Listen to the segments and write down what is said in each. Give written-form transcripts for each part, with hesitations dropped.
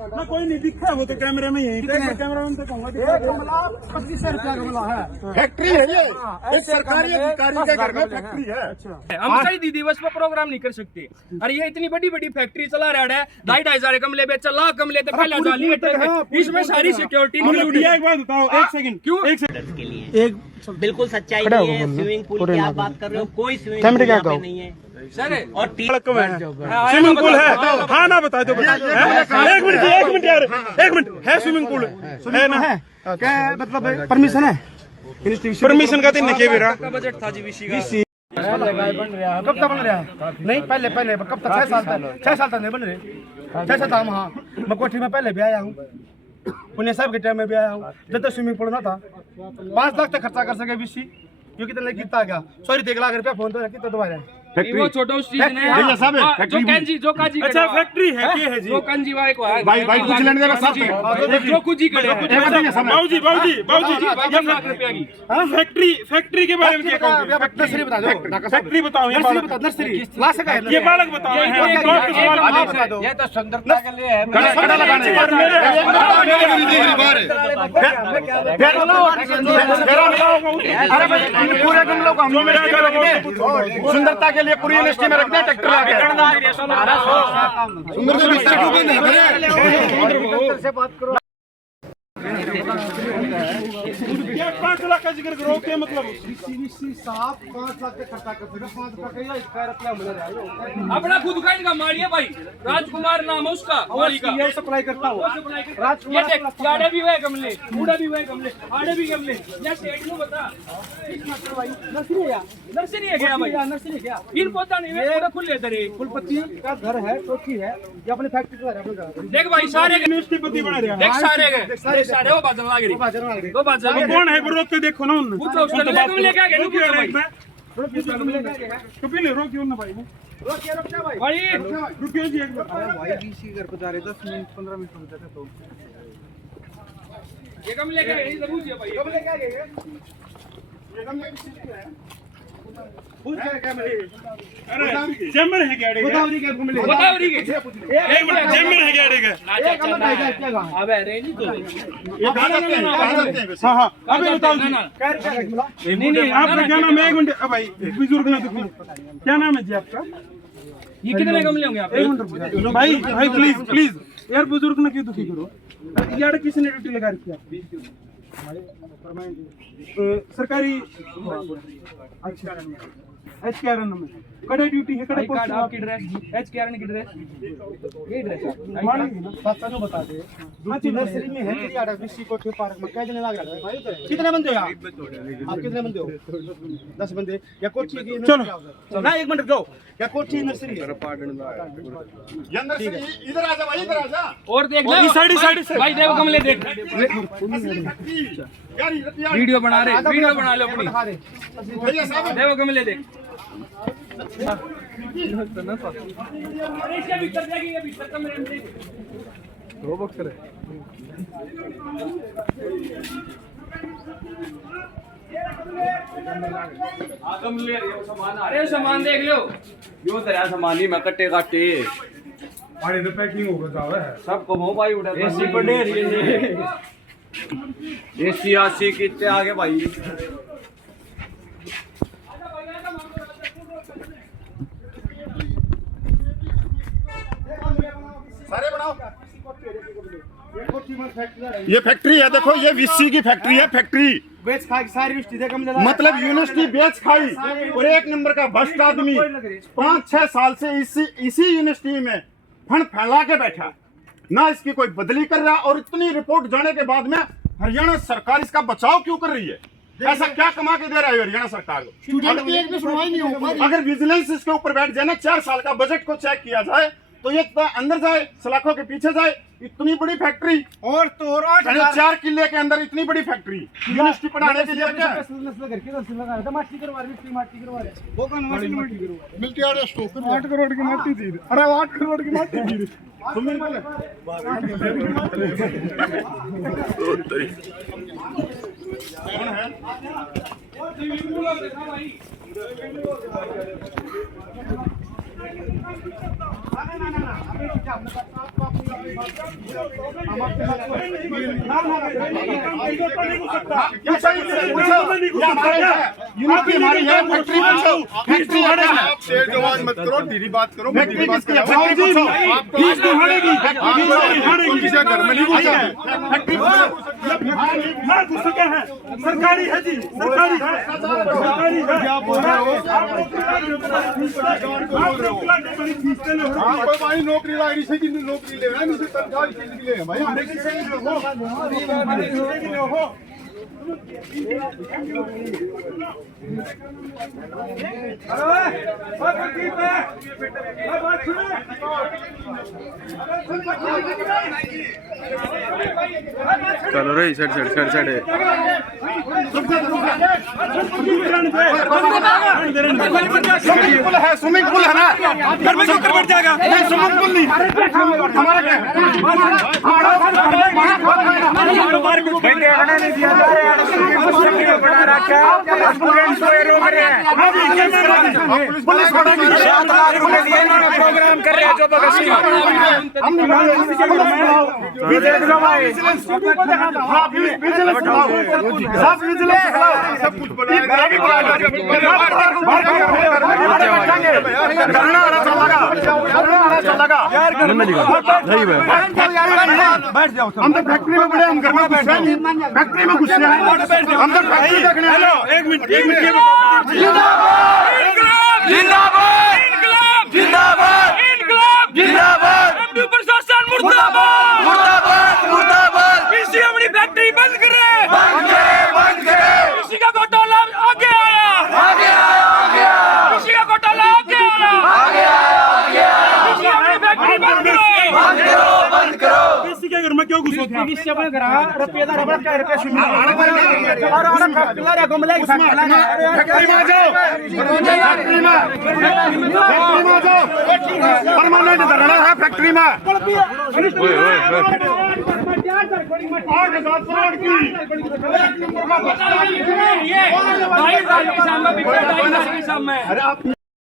ना कोई नहीं दिखा वो तो कैमरे में यही कैमरा में तो कहूँगा फैक्ट्री है ये सरकारी अधिकारी के घर में फैक्ट्री है। हम शहीदी दिवस पर प्रोग्राम नहीं कर सकते। अरे ये इतनी बड़ी बड़ी फैक्ट्री चला रहा है, 2,500 गमले बेचा, लाख गमले तो पहला जाली इसमें सारी सिक्योरिटी। एक बात बताओ, एक सेकंड क्यों, एक सेकंड के लिए एक बिल्कुल सच्चाई नहीं है। स्विमिंग पूल की आप बात कर रहे हो, कोई स्विमिंग पूल यहाँ पे नहीं है सर। और स्विमिंग पूल है? हाँ ना बता दो, एक मिनट यार, एक मिनट है स्विमिंग पूल है ना? क्या मतलब परमिशन है? परमिशन का दिन नहीं मेरा बजट था जी विशी का। कब तक बन रहा है? नहीं पहले कब तक? 6 साल तक नहीं बन रहे। 6 साल था। हाँ मैं कोठी में पहले भी आया हूँ, पुणे साहब के टाइम में भी आया हूँ, जब तक स्विमिंग पूल ना था। 5 लाख तक खर्चा कर सके बीसी, क्योंकि कितना कितना गया, सॉरी 1 लाख रुपया फोन तो रखी तो दोबारा वो छोटा उस चीज ने जो कांजी अच्छा फैक्ट्री है के है जी जो कांजी भाई को है भाई कुछ लेने देगा साहब जो कुछ ही करे बाबूजी 10 लाख रुपया की फैक्ट्री के बारे में क्या कहोगे? नर्सरी बता दो, फैक्ट्री बताओ, नर्सरी बता, नर्सरी ला सका है ये बालक बताओ, ये तो सुंदरता के लिए है। खड़ा लगाने अरे भाई पूरे गमलों को हम सुंदरता के लिए पूरी यूनिवर्सिटी में रख दें ट्रैक्टर लाके। सुंदर से बिस्तर क्यों बंद है? 5 लाख का जिक्र करो, क्या मतलब? 5 लाख का खर्चा कर सके, 5 लाख का अपना खुद का इनका मारिए भाई, राजकुमार नाम है उसका, माली का ये सप्लाई करता हूँ। राजकुमार आड़े भी हुए गमले, बूढ़ा भी हुए गमले, आड़े भी गमले। या स्टेट में बता नर्सरी है क्या भाई? नर्सरी है क्या? इन पता नहीं है, पूरा खुले तेरे कुलपति का घर है, चौकी है, ये अपनी फैक्ट्री का है। देख भाई सारे यूनिवर्सिटी बना रहे हैं, देख सारे वो बाजन लागे, वो बाजन कौन है वो? रोक के देखो ना उन्हें, पूछो उससे गमले क्या गए? रोकियो ना भाई, भाई रुकियो जी एक बार। भाई बीसी घर पे जा रहे 10 मिनट 15 मिनट हो जाते तो ये गमले क्या है? ये पूछिए भाई, गमले क्या गए? ये गमले किसी के हैं? पूछ क्या मेरे? अरे जमर है क्या? गोदावरी के गमले, गोदावरी के एक मिनट, जमर है क्या? अबे रे नहीं तो ये गाना है। हां अबे बताओ जी, नहीं आपका क्या नाम है? एक मिनट भाई, बुजुर्ग ना दुखी, क्या नाम है जी आपका? ये कितने गमले होंगे आप? भाई प्लीज यार, बुजुर्ग ना क्यों दुखी करो यार? किसने ड्यूटी लगा रखी है? सरकारी अच्छा HKRN में कड़े ड्यूटी है, कड़े पोस्ट आपकी ड्रेस HKRN की ड्रेस, ये ड्रेस मानेंगे ना? साथ साथ बता दे। नर्सरी में है तेरी आड़ा विशी कोठे पार्क में क्या जने लग रहा है? कितने बंदे हो आप? कितने बंदे हो? 10 बंदे या कोठी की? चलो ना 1 मिनट जाओ, या कोठी नर्सरी है? या नर्सरी इधर आ जा भाई, इधर आ जा और देख ले इस साइड भाई, देव गमले देख, वीडियो बना रहे, वीडियो बना लो अपनी, भैया साहब देव गमले देख। इसके भीतर देखेंगे, भीतर कमरे में देख 2 बॉक्सर है। अरे सामान देख लो, यो तेरा सामान ही मैं कट्टे काटे अरे तो पैकिंग होगा जावे सबको वो भाई उठा एसी पर ढेर एसी आसी कितने आगे भाई। सारे बनाओ। ये फैक्ट्री है, देखो ये विसी की फैक्ट्री है। फैक्ट्री बेच खाई सारी यूनिवर्सिटी, मतलब यूनिवर्सिटी बेच खाई। और 1 नंबर का भ्रष्ट आदमी 5-6 साल से इसी यूनिवर्सिटी में फंड फैला के बैठा, ना इसकी कोई बदली कर रहा। और इतनी रिपोर्ट जाने के बाद में हरियाणा सरकार इसका बचाव क्यों कर रही है? ऐसा क्या कमा के दे रहा है हरियाणा सरकार को? अगर विजिलेंस इसके ऊपर बैठ जाए ना, 4 साल का बजट को चेक किया जाए तो ये अंदर जाए, सलाखों के पीछे जाए। इतनी बड़ी फैक्ट्री और तो 4 किले के अंदर इतनी बड़ी फैक्ट्री यूनिवर्सिटी पढ़ाने के लिए क्या है? मिलती 8 करोड़ की माटी थी। अरे 8 करोड़ की माटी थी। कौन है? जवान मत करो, धीरे बात करो, फैक्ट्री किसकी है? घर में नहीं घुसा। फैक्ट्री सरकारी है जी, सरकारी है, सरकारी है। क्या बोल रहे हो? आपको भाई नौकरी लाइनी से नौकरी ले रहा है, मुझे तनख्वाह इसी के लिए है भाई। चलो रे side side side side swimming pool है ना, घर में क्यों कर जाएगा? नहीं, स्विमिंग पूल नहीं, हमारा क्या है? प्रोग्राम कर रहे हैं जो हम तो फैक्ट्री में बड़े, हम घर में घुस रहे हैं, फैक्ट्री में घुस रहे हैं, हम तो फैक्ट्री देखने आए हैं। एक मिनट जिंदाबाद जिंदाबाद जिंदाबाद जिंदाबाद एमडी प्रशासन मुर्दाबाद मुर्दाबाद मुर्दाबाद। किसी अपनी फैक्ट्री बंद करे, बंद करे, बंद करे। किसी का घोटाला आगे आया, आगे आया, आगे आया। किसी का घोटाला आगे आया, आगे आया, आगे आया। किसी अपनी फैक्ट्री बंद करो, बंद करो, बंद करो। किसी के घर में क्यों घुसो? किसी अपने घर रुपया रबड़ का रुपया शुरू और पिलर गमले फैक्ट्री में आ जाओ, फैक्ट्री में आ जाओ, परमानेंट धरना है फैक्ट्री में। 8,000 करोड़ की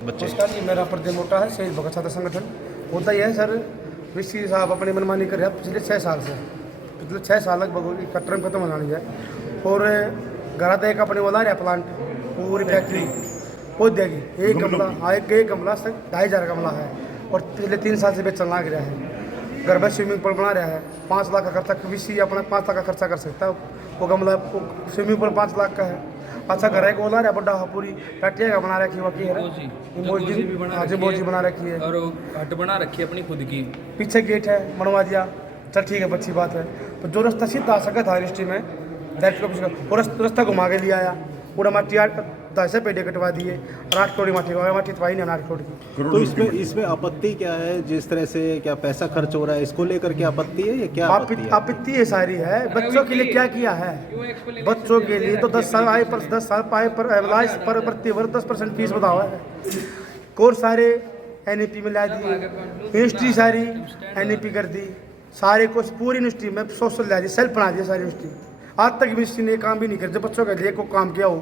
नमस्कार जी, मेरा प्रदीप मोटा है, शहीद भगत छात्र संगठन। होता ही है सर, वीसी साहब अपनी मनमानी कर रहे हैं पिछले 6 साल से, पिछले 6 साल लगभग का टर्म खत्म होना है। और घर एक अपने वाला रहा प्लांट, पूरी फैक्ट्री पहुँच देगी। एक गमला एक गमला तक 2,500 गमला है और पिछले 3 साल से बेचना लग रहा है। घर में स्विमिंग पूल बना रहा है, 5 लाख का खर्चा, वीसी अपना 5 लाख का खर्चा कर सकता है। वो गमला स्विमिंग पूल 5 लाख का है। अच्छा घर है, बोला रहा बड़ा पूरी फैक्ट्री का बना रखी है, बोजी बना रखी है और हट बना रखी है अपनी खुद की। पीछे गेट है, बनवा दिया, चल ठीक है, अच्छी बात है। तो जो रास्ता सीधा आ सका था इंडस्ट्री में, रास्ता घुमा के लिया आया, पूरा माटी 10 पेड़े कटवा दिए और 8 करोड़ माटी तबाही नहीं 8 करोड़ की। तो इसमें आपत्ति क्या है? जिस तरह से क्या पैसा खर्च हो रहा है, इसको लेकर के आपत्ति है या क्या आपत्ति है सारी है। बच्चों के लिए क्या किया है? बच्चों के लिए तो 10 साल आए पर 10 साल पाए पर प्रति वर्ष 10% फीस बढ़ावा है। कोर्स सारे NEP में ला दिए, यूनिवर्सिटी सारी NEP कर दी, सारे कोर्स पूरी यूनिवर्सिटी में सोशल ला दी, सेल्फ बना दिया सारी यूनिवर्सिटी। आज तक यूनिवर्सिटी ने काम भी नहीं कर, जो बच्चों के लिए को काम किया हो।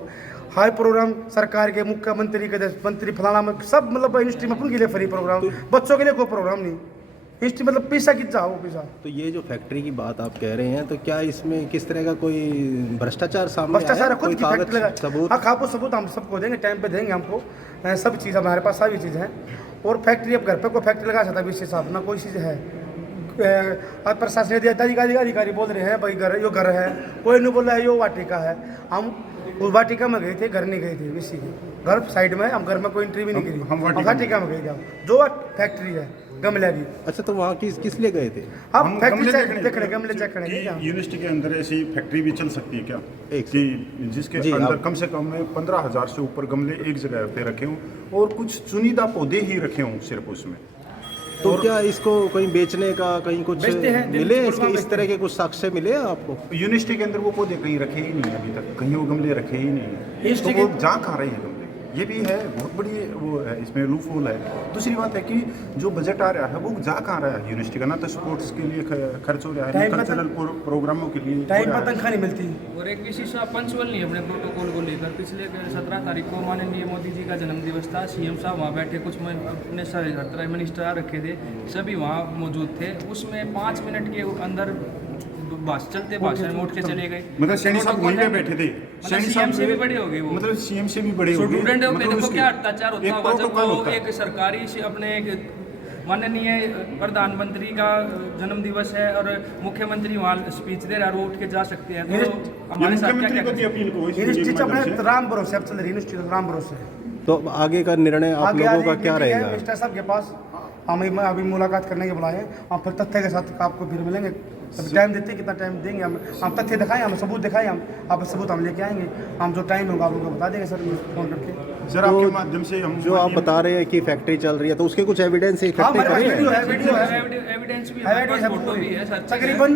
हाई प्रोग्राम सरकार के मुख्यमंत्री के मंत्री फलाना में सब मतलब यूनिवर्सिटी में अपन के लिए फ्री प्रोग्राम, बच्चों के लिए कोई प्रोग्राम नहीं। यूनिवर्सिटी मतलब पैसा कितना हो पैसा। तो ये जो फैक्ट्री की बात आप कह रहे हैं, तो क्या इसमें किस तरह का कोई भ्रष्टाचार सामने भ्रष्टाचार आया? खुद कोई की फैक्ट्री लगा सबूत? हाँ, खापो सबूत हम सबको देंगे, टाइम पे देंगे हमको, सब चीज़ हमारे पास सारी चीज़ है। और फैक्ट्री अब घर पे कोई फैक्ट्री लगा सकता है बीसी साहब ना, कोई चीज़ है। अब प्रशासनिक अधिकारी बोल रहे हैं भाई घर है, कोई नहीं बोल रहा है यो वाटिका है। हम उस वाटिका में गए थे, घर नहीं गए थे बीसी के घर साइड में, हम घर में कोई एंट्री भी नहीं करी, हम वाटिका में गए थे। जो फैक्ट्री है गमले की। अच्छा, तो वहाँ किस लिए गए थे? हम फैक्ट्री देखने गमले चेक करेंगे। यूनिवर्सिटी के अंदर ऐसी फैक्ट्री भी चल सकती है क्या? एक कि जिसके अंदर कम से कम 15,000 से ऊपर गमले एक जगह पे रखे हों और कुछ चुनिंदा पौधे ही रखे हों सिर्फ उसमें। तो क्या इसको कहीं बेचने का कहीं कुछ मिले? इसके इस तरह के कुछ साक्ष्य मिले आपको? यूनिवर्सिटी के अंदर वो पौधे कहीं रखे ही नहीं अभी तक, कहीं वो गमले रखे ही नहीं है। तो वो जहाँ खा रहे हैं गमले ये भी है, बहुत बड़ी वो है, इसमें लूप होल है। दूसरी बात है कि जो बजट आ रहा है वो जा कहाँ रहा है यूनिवर्सिटी का, ना तो स्पोर्ट्स के लिए खर्च हो रहा है, ना कल्चरल प्रोग्रामों के लिए टाइम पर तनख्वाह नहीं मिलती। और एक विशेष पंचुअल नहीं अपने प्रोटोकॉल को लेकर। पिछले 17 तारीख को माननीय मोदी जी का जन्मदिवस था, सीएम साहब वहाँ बैठे, कुछ अपने सारे मिनिस्टर आ रखे थे, सभी वहाँ मौजूद थे। उसमें 5 मिनट के अंदर चलते भाषण में उठ के चले गए। मतलब सैनी साहब वहीं पे बैठे थे, सीएम से भी बड़े हो गए वो, मतलब सीएम से भी बड़े हो गए। स्टूडेंट मतलब देखो क्या अत्याचार होता होगा जब वो एक सरकारी अपने माननीय प्रधानमंत्री का जन्मदिवस है और मुख्यमंत्री वहाँ स्पीच दे रहा है, वो उठ के जा सकते हैं। तो हमारे साथ क्या क्या यूनिवर्सिटी अपने राम भरोसे अब चल रही यूनिवर्सिटी राम भरोसे। तो आगे का निर्णय आप लोगों का क्या रहेगा? मिनिस्टर साहब के पास हम अभी मुलाकात करने के बुलाए हैं, हम फिर तथ्य के साथ आपको फिर मिलेंगे। अभी टाइम देते हैं, कितना टाइम देंगे हम तथ्य दिखाएं, हम सबूत दिखाएं, हम आप सबूत हम लेके आएंगे। हम जो टाइम होगा आप लोगों को बता देंगे सर, फोन करके। सर आपके माध्यम से हम जो आप बता रहे हैं कि फैक्ट्री चल रही है, तो उसके कुछ एविडेंस इकट्ठे करें? एविडेंस भी है, फोटो भी है। तकरीबन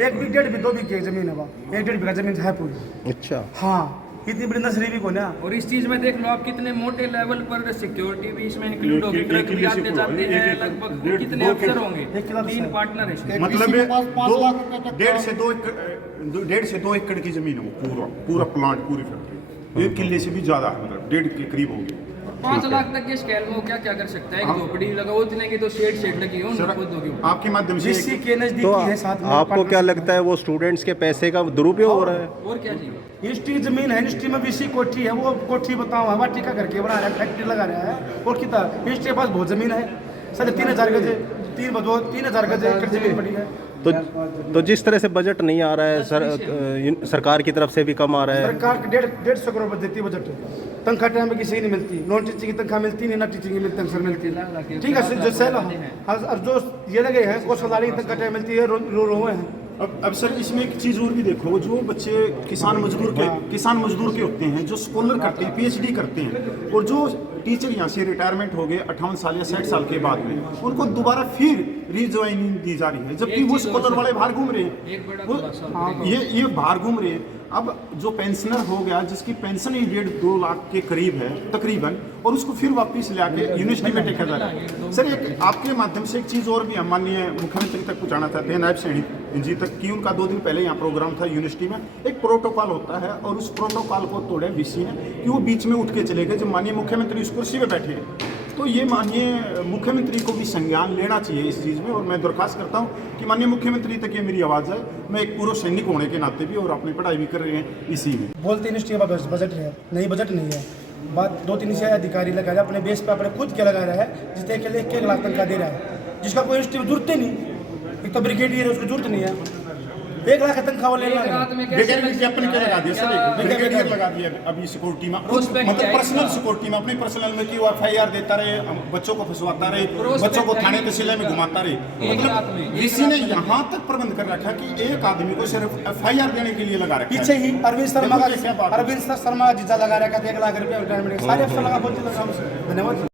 1 बीघा 1.5 2 बीघे जमीन है, 1.5 बीघा जमीन है पूरी। अच्छा, हाँ, इतनी बड़ी नर्सरी भी को ना। और इस चीज में देख लो आप कितने मोटे लेवल पर सिक्योरिटी भी इसमें इंक्लूड होगी, ट्रक भी आते जाते हैं, लगभग कितने अफसर होंगे, 3 पार्टनर है। मतलब 1.5 से 2 एकड़ की जमीन है वो पूरा प्लांट, पूरी फैक्ट्री 1 किले से भी ज्यादा है, मतलब 1.5 के करीब होगी। 5 लाख तक के स्केल में वो क्या क्या कर सकता है? एक झोपड़ी लगा उतने की तो शेड लगी हो, आपके माध्यम से जिससी के नजदीक तो है साथ में। आपको क्या लगता है वो स्टूडेंट्स के पैसे का दुरुपयोग हो रहा है? और क्या चाहिए? यूनिवर्सिटी की जमीन है, यूनिवर्सिटी में भी कोठी है, वो कोठी बताओ हवा टीका करके बना रहा है, फैक्ट्री लगा रहा है। और कितना यूनिवर्सिटी के पास बहुत जमीन है सर, 3000 गज 3000 गज एकड़ जमीन पड़ी है। तो जिस तरह से बजट नहीं आ रहा है सरकार की तरफ से भी कम आ रहा है। सरकार 150 करोड़ देती है बजट, तनख्वाह टाइम में किसी की नहीं मिलती, नॉन टीचिंग की तनख्वाह मिलती नहीं, ना टीचिंग की तनख्वाह मिलती है। ठीक है, जो सेल अब जो ये लगे हैं कौशलदारी की तनख्वाह टाइम मिलती है, रो हैं। अब सर इसमें एक चीज़ और भी देखो, जो बच्चे किसान मजदूर के होते हैं, जो स्कॉलर करते हैं, पीएचडी करते हैं, और जो टीचर यहाँ से रिटायरमेंट हो गए 58 साल या 60 साल के बाद में, उनको दोबारा फिर रिज्वाइनिंग दी जा रही है, जबकि वो स्कॉलर वाले बाहर घूम रहे हैं, ये बाहर घूम रहे हैं। अब जो पेंशनर हो गया जिसकी पेंशन ही 1.5-2 लाख के करीब है तकरीबन, और उसको फिर वापस ले आके यूनिवर्सिटी में टेका जा रहा है। सर एक आपके माध्यम से एक चीज़ और भी हम माननीय मुख्यमंत्री तक पहुँचाना चाहते हैं, नायब सैनी जी तक, कि उनका 2 दिन पहले यहाँ प्रोग्राम था यूनिवर्सिटी में। एक प्रोटोकॉल होता है और उस प्रोटोकॉल को तोड़े वीसी ने कि वो बीच में उठ के चले गए जब माननीय मुख्यमंत्री उस कुर्सी पर बैठे हैं। तो ये माननीय मुख्यमंत्री को भी संज्ञान लेना चाहिए इस चीज़ में, और मैं दरख्वास्त करता हूँ कि माननीय मुख्यमंत्री तक ये मेरी आवाज़ है। मैं एक पूर्व सैनिक होने के नाते भी, और अपनी पढ़ाई भी कर रहे हैं इसी में। बोलते यूनिवर्सिटी का बजट है, नहीं बजट नहीं है। बात 2-3 से अधिकारी लगा रहा है, अपने बेस पे अपने खुद के लगा रहा है, जिससे के लिए 1 लाख तनख्वाह दे रहा है, जिसका कोई यूनिवर्सिटी में जरूरत ही नहीं। एक तो ब्रिगेडियर है, उसको जरूरत नहीं है, 1 लाख तनख्वाह ले रहा है। ब्रिगेडियर लगा दिया सर, ब्रिगेडियर लगा दिया अभी सिक्योरिटी में, मतलब पर्सनल सिक्योरिटी में, अपने पर्सनल में कि वो FIR देता रहे, बच्चों को फंसवाता रहे, बच्चों को थाने तहसील में घुमाता रहे। मतलब इसी ने यहाँ तक प्रबंध कर रखा कि एक आदमी को सिर्फ FIR देने के लिए लगा रखा। पीछे ही अरविंद शर्मा का जीजा लगा रखा था, 1 लाख रुपया रिटायरमेंट, सारे अफसर लगा बोलते। धन्यवाद।